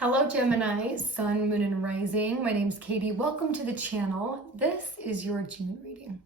Hello Gemini, Sun, Moon, and Rising. My name's Katie. Welcome to the channel. This is your June reading.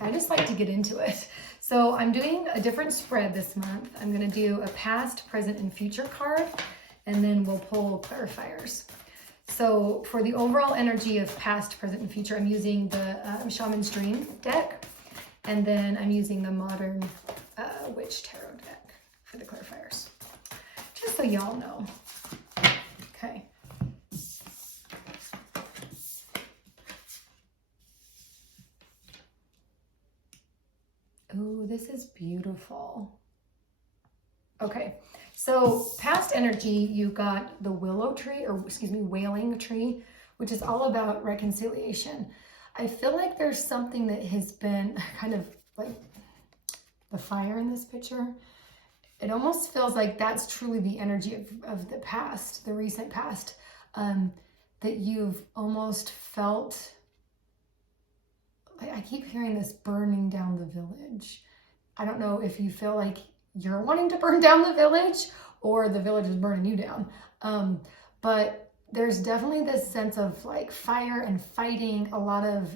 I just like to get into it. So I'm doing a different spread this month. I'm going to do a past, present, and future card, and then we'll pull clarifiers. So for the overall energy of past, present, and future, I'm using the Shaman's Dream deck, and then I'm using the Modern Witch Tarot deck for the clarifiers. Just so y'all know. Okay. Oh, this is beautiful. Okay, so past energy, you got the willow tree, or excuse me, wailing tree, which is all about reconciliation. I feel like there's something that has been kind of like the fire in this picture. It almost feels like that's truly the energy of the past, the recent past, that you've almost felt, I keep hearing this burning down the village. I don't know if you feel like you're wanting to burn down the village or the village is burning you down. But there's definitely this sense of like fire and fighting, a lot of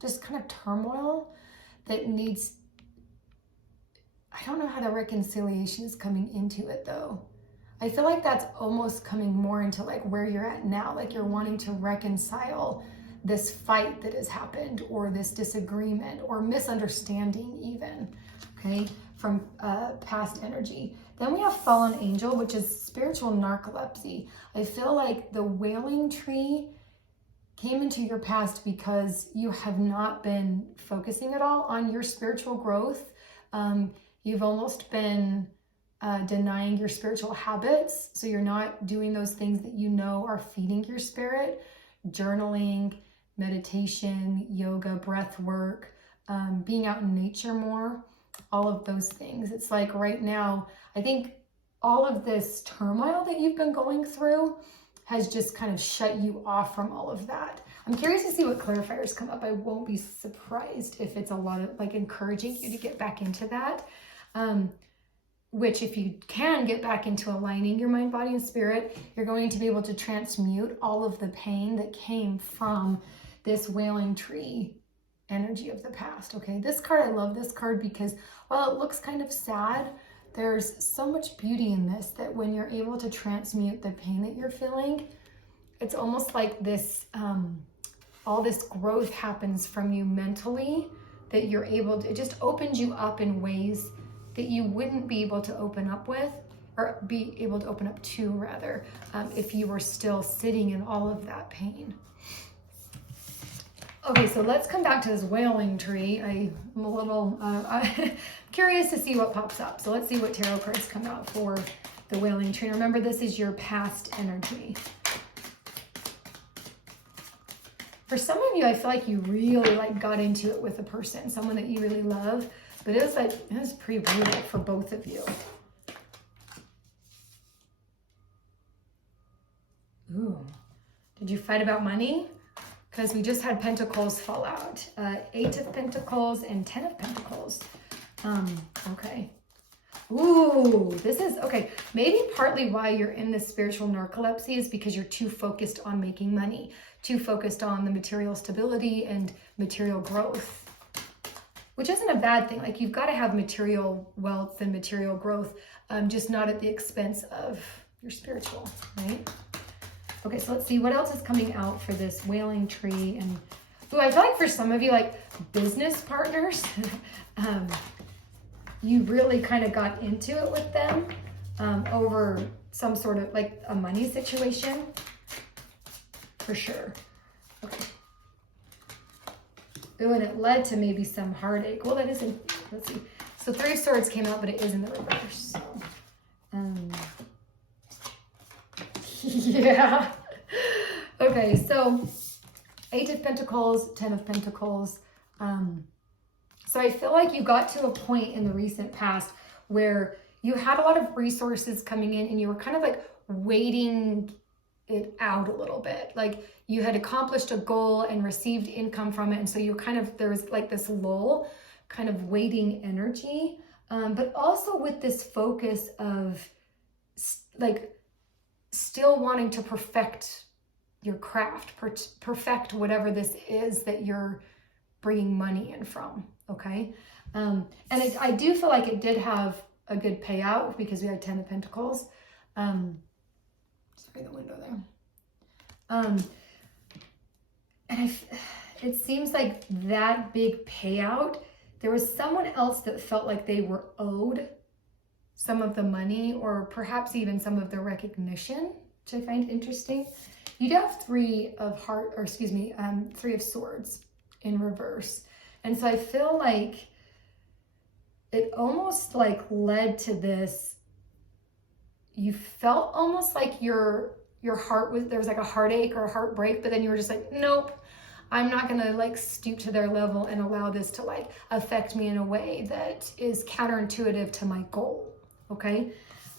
just kind of turmoil that needs, I don't know how the reconciliation is coming into it though. I feel like that's almost coming more into like where you're at now, like you're wanting to reconcile this fight that has happened, or this disagreement or misunderstanding even, okay, from past energy. Then we have fallen angel, which is spiritual narcolepsy. I feel like the wailing tree came into your past because you have not been focusing at all on your spiritual growth. You've almost been denying your spiritual habits. So you're not doing those things that you know are feeding your spirit. Journaling, meditation, yoga, breath work, being out in nature more, all of those things. It's like right now, I think all of this turmoil that you've been going through has just kind of shut you off from all of that. I'm curious to see what clarifiers come up. I won't be surprised if it's a lot of like encouraging you to get back into that. Which if you can get back into aligning your mind, body, and spirit, you're going to be able to transmute all of the pain that came from this wailing tree energy of the past. Okay, this card, I love this card because while it looks kind of sad, there's so much beauty in this that when you're able to transmute the pain that you're feeling, it's almost like this, all this growth happens from you mentally, that you're able to, it just opens you up in ways that you wouldn't be able to open up with, or be able to open up to rather, if you were still sitting in all of that pain. Okay, so let's come back to this wailing tree. I'm a little curious to see what pops up. So let's see what tarot cards come out for the wailing tree. Remember, this is your past energy. For some of you, I feel like you really like got into it with a person, someone that you really love, but it was pretty brutal for both of you. Ooh, did you fight about money? Because we just had Pentacles fall out. 8 of Pentacles and 10 of Pentacles. Okay. Ooh, this is, okay. Maybe partly why you're in this spiritual narcolepsy is because you're too focused on making money, too focused on the material stability and material growth, which isn't a bad thing. Like you've got to have material wealth and material growth, just not at the expense of your spiritual, right? Okay, so let's see what else is coming out for this wailing tree. And ooh, I feel like for some of you, like business partners, you really kind of got into it with them over some sort of like a money situation, for sure. Okay. Ooh, and it led to maybe some heartache. Well, that isn't, let's see. So 3 of Swords came out, but it is in the reverse. So, yeah. Okay, so 8 of Pentacles, 10 of Pentacles. So I feel like you got to a point in the recent past where you had a lot of resources coming in and you were kind of like waiting it out a little bit. Like you had accomplished a goal and received income from it. And so you kind of, there was like this lull, kind of waiting energy, but also with this focus of like still wanting to perfect your craft, perfect whatever this is that you're bringing money in from, okay? And I do feel like it did have a good payout because we had 10 of Pentacles. Sorry, the window there. And it seems like that big payout, there was someone else that felt like they were owed some of the money or perhaps even some of the recognition, which I find interesting. You do have Three of Swords in reverse. And so I feel like it almost like led to this, you felt almost like your heart was, there was like a heartache or a heartbreak, but then you were just like, nope, I'm not gonna like stoop to their level and allow this to like affect me in a way that is counterintuitive to my goal, okay?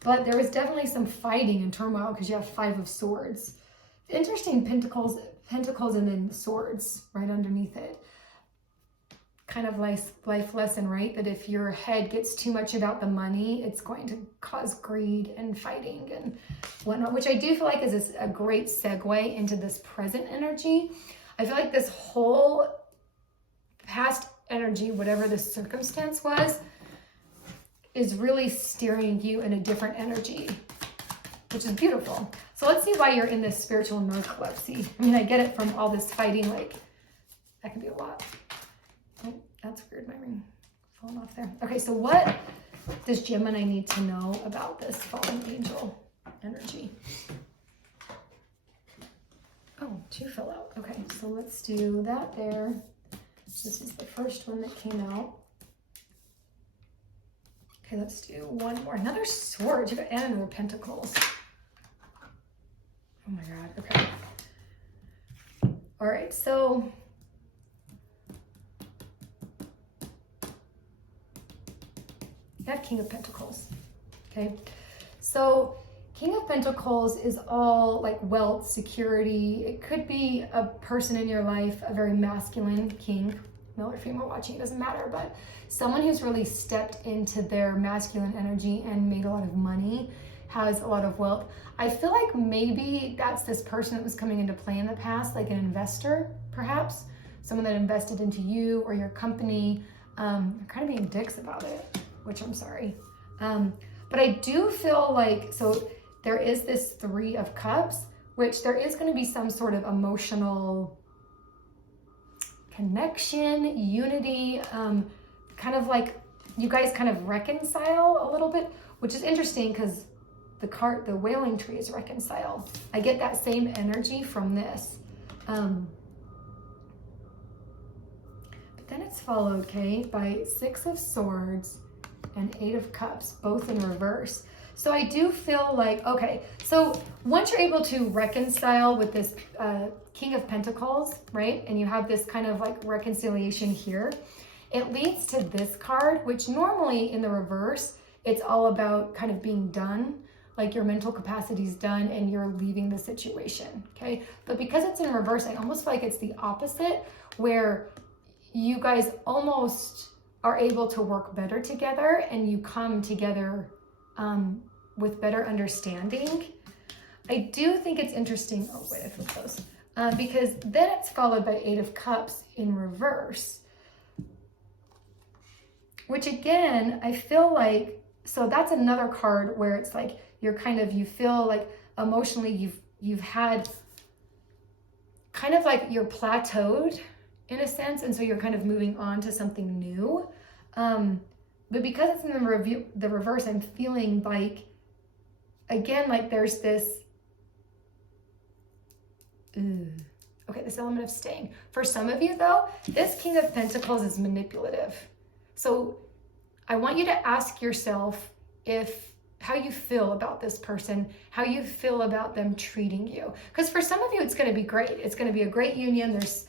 But there was definitely some fighting and turmoil because you have Five of Swords. Interesting, Pentacles and then Swords right underneath it. Kind of life lesson, right? That if your head gets too much about the money, it's going to cause greed and fighting and whatnot, which I do feel like is a great segue into this present energy. I feel like this whole past energy, whatever the circumstance was, is really steering you in a different energy, which is beautiful. So let's see why you're in this spiritual narcolepsy. I mean, I get it from all this fighting, like that can be a lot. Oh, that's weird, my ring falling off there. Okay, so what does Gemini need to know about this fallen angel energy? Oh, 2 fell out. Okay, so let's do that there. This is the first one that came out. Okay, let's do one more. Another sword and another pentacles. Oh my God, okay. All right, so you have King of Pentacles, okay? So King of Pentacles is all like wealth, security. It could be a person in your life, a very masculine king, male or female watching, it doesn't matter, but someone who's really stepped into their masculine energy and made a lot of money, has a lot of wealth. I feel like maybe that's this person that was coming into play in the past, like an investor, perhaps, someone that invested into you or your company. They're kind of being dicks about it, which I'm sorry. But I do feel like, so there is this 3 of Cups, which there is going to be some sort of emotional connection, unity, kind of like you guys kind of reconcile a little bit, which is interesting because the wailing tree is reconcile. I get that same energy from this. But then it's followed, okay, by 6 of Swords and 8 of Cups, both in reverse. So I do feel like, okay, so once you're able to reconcile with this King of Pentacles, right? And you have this kind of like reconciliation here, it leads to this card, which normally in the reverse, it's all about kind of being done, like your mental capacity is done and you're leaving the situation, okay? But because it's in reverse, I almost feel like it's the opposite, where you guys almost are able to work better together and you come together with better understanding. I do think it's interesting, oh wait, I flipped those, because then it's followed by 8 of Cups in reverse, which again, I feel like, so that's another card where it's like, you're kind of, you feel like emotionally you've had kind of like you're plateaued in a sense, and so you're kind of moving on to something new. But because it's in the reverse, I'm feeling like, again, like there's this, okay, this element of staying. For some of you though, this King of Pentacles is manipulative. So I want you to ask yourself how you feel about this person, how you feel about them treating you. Because for some of you, it's going to be great. It's going to be a great union. There's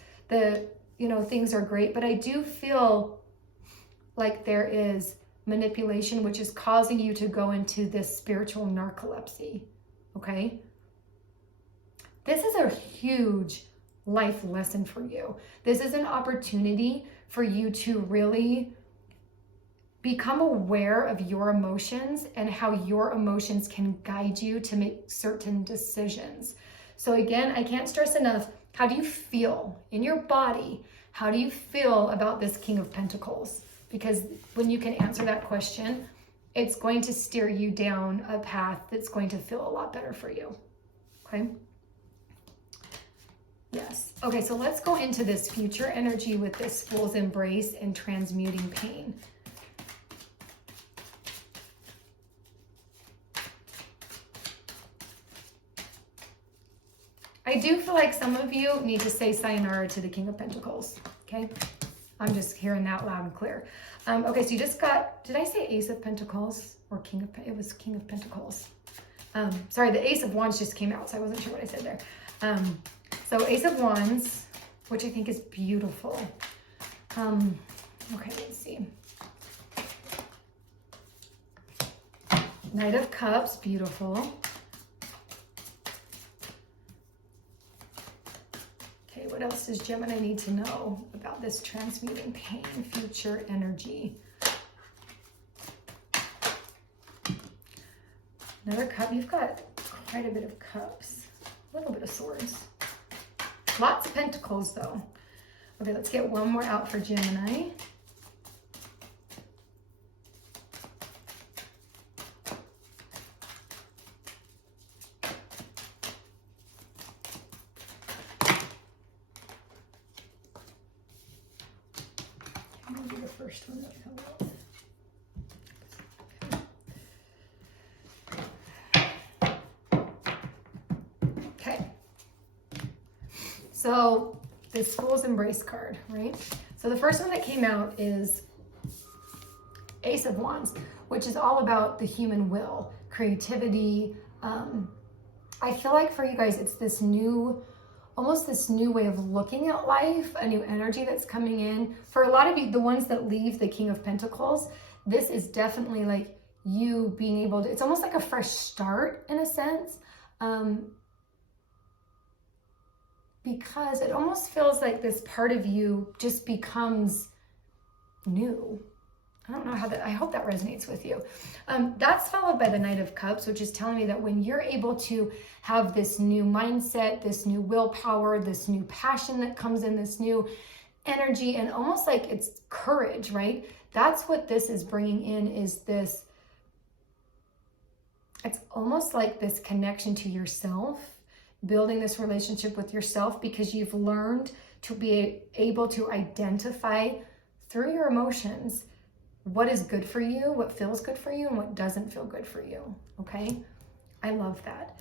things are great, but I do feel like there is manipulation, which is causing you to go into this spiritual narcolepsy, okay? This is a huge life lesson for you. This is an opportunity for you to really become aware of your emotions and how your emotions can guide you to make certain decisions. So again, I can't stress enough, how do you feel in your body? How do you feel about this King of Pentacles? Because when you can answer that question, it's going to steer you down a path that's going to feel a lot better for you, okay? Yes. Okay, so let's go into this future energy with this Fool's Embrace and transmuting pain. I do feel like some of you need to say sayonara to the King of Pentacles, okay? I'm just hearing that loud and clear. Okay, so you just got, did I say Ace of Pentacles or King of, it was King of Pentacles. Sorry, the Ace of Wands just came out, so I wasn't sure what I said there. So Ace of Wands, which I think is beautiful. Okay, let's see. Knight of Cups, beautiful. Okay, what else does Gemini need to know about this transmuting pain, future energy? Another cup. You've got quite a bit of cups, a little bit of swords. Lots of pentacles though. Okay, let's get one more out for Gemini. I'm gonna do the first one that fell out. So this Fool's Embrace card, right? So the first one that came out is Ace of Wands, which is all about the human will, creativity. I feel like for you guys, it's this new, almost this new way of looking at life, a new energy that's coming in. For a lot of you, the ones that leave the King of Pentacles, this is definitely like you being able to, it's almost like a fresh start in a sense. Because it almost feels like this part of you just becomes new. I don't know how that, I hope that resonates with you. That's followed by the Knight of Cups, which is telling me that when you're able to have this new mindset, this new willpower, this new passion that comes in, this new energy, and almost like it's courage, right? That's what this is bringing in, is this, it's almost like this connection to yourself, building this relationship with yourself, because you've learned to be able to identify through your emotions what is good for you, what feels good for you, and what doesn't feel good for you, okay? I love that.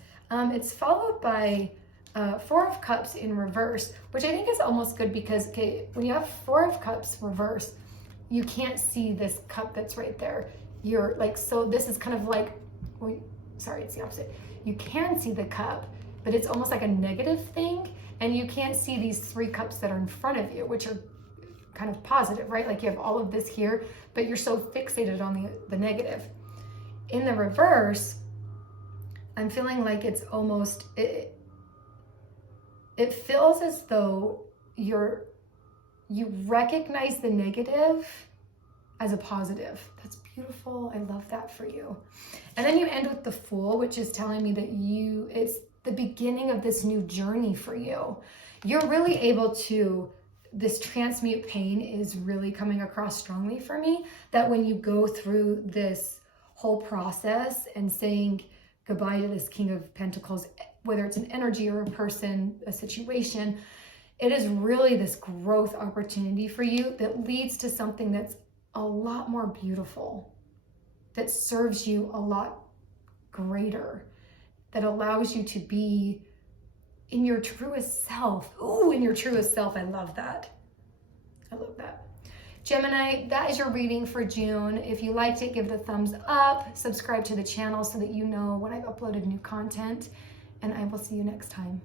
It's followed by Four of Cups in reverse, which I think is almost good because, okay, when you have Four of Cups reverse, you can't see this cup that's right there. You're like, so this is kind of like, sorry, it's the opposite. You can see the cup, but it's almost like a negative thing, and you can't see these three cups that are in front of you, which are kind of positive, right? Like you have all of this here, but you're so fixated on the negative. In the reverse, I'm feeling like it's almost, it feels as though you recognize the negative as a positive. That's beautiful. I love that for you. And then you end with the Fool, which is telling me that it's the beginning of this new journey for you. You're really able to, this transmute pain is really coming across strongly for me, that when you go through this whole process and saying goodbye to this King of Pentacles, whether it's an energy or a person, a situation, it is really this growth opportunity for you that leads to something that's a lot more beautiful, that serves you a lot greater, that allows you to be in your truest self. Ooh, in your truest self. I love that. I love that. Gemini, that is your reading for June. If you liked it, give it a thumbs up. Subscribe to the channel so that you know when I've uploaded new content. And I will see you next time.